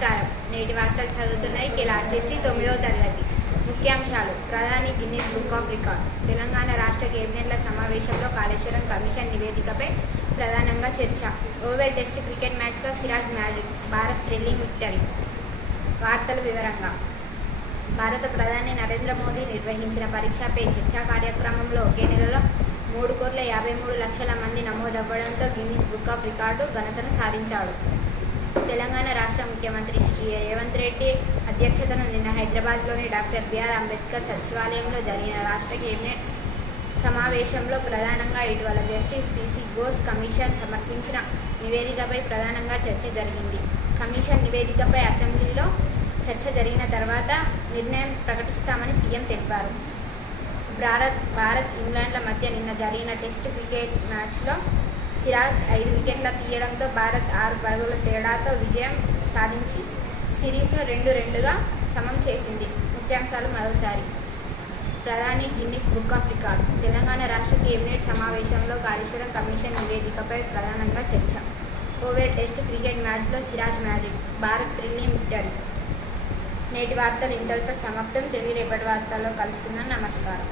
నమస్కారం. నేటి వార్తలు చదువుతున్నాయి శ్రీ 9వ తరగతి. ముఖ్యాంశాలు. ప్రధాని Guinness book of record. Telangana రాష్ట్ర కేబినెట్ల సమావేశంలో కాళేశ్వరం కమిషన్ నివేదికపై ప్రధానంగా చర్చ. ఓవర్ టెస్ట్ క్రికెట్ మ్యాచ్లో Siraj magic, Bharat thrilling victory. వార్తల వివరంగా. భారత ప్రధాని నరేంద్ర మోదీ నిర్వహించిన పరీక్ష పే చర్చా కార్యక్రమంలో ఒకే నెలలో 3,53,00,000 మంది నమోదవ్వడంతో గిన్నిస్ బుక్ ఆఫ్ రికార్డు ఘనతను సాధించాడు. తెలంగాణ రాష్ట్ర ముఖ్యమంత్రి శ్రీ రేవంత్ రెడ్డి అధ్యక్షతన నిన్న హైదరాబాద్లోని డాక్టర్ బిఆర్ అంబేద్కర్ సచివాలయంలో జరిగిన రాష్ట్ర కేబినెట్ సమావేశంలో ప్రధానంగా ఇటీవల జస్టిస్ పిసి ఘోష్ కమిషన్ సమర్పించిన నివేదికపై ప్రధానంగా చర్చ జరిగింది. కమిషన్ నివేదికపై అసెంబ్లీలో చర్చ జరిగిన తర్వాత నిర్ణయం ప్రకటిస్తామని సీఎం తెలిపారు. భారత్ ఇంగ్లాండ్ల మధ్య నిన్న జరిగిన టెస్ట్ క్రికెట్ మ్యాచ్లో సిరాజ్ 5 వికెట్ల తీయడంతో భారత్ 6 పరుగుల తేడాతో విజయం సాధించి సిరీస్ను 2-2గా సమం చేసింది. ముఖ్యాంశాలు మరోసారి. ప్రధాని Guinness book of record. Telangana రాష్ట్ర కేబినెట్ సమావేశంలో కాళేశ్వరం కమిషన్ నివేదికపై ప్రధానంగా చర్చ. ఓవర్ టెస్ట్ క్రికెట్ మ్యాచ్లో Siraj magic, Bharat thrilling victory. నేటి వార్తలు ఇంతటితో సమాప్తం. తిరిగి రేపటి వార్తల్లో కలుసుకుందాం. నమస్కారం.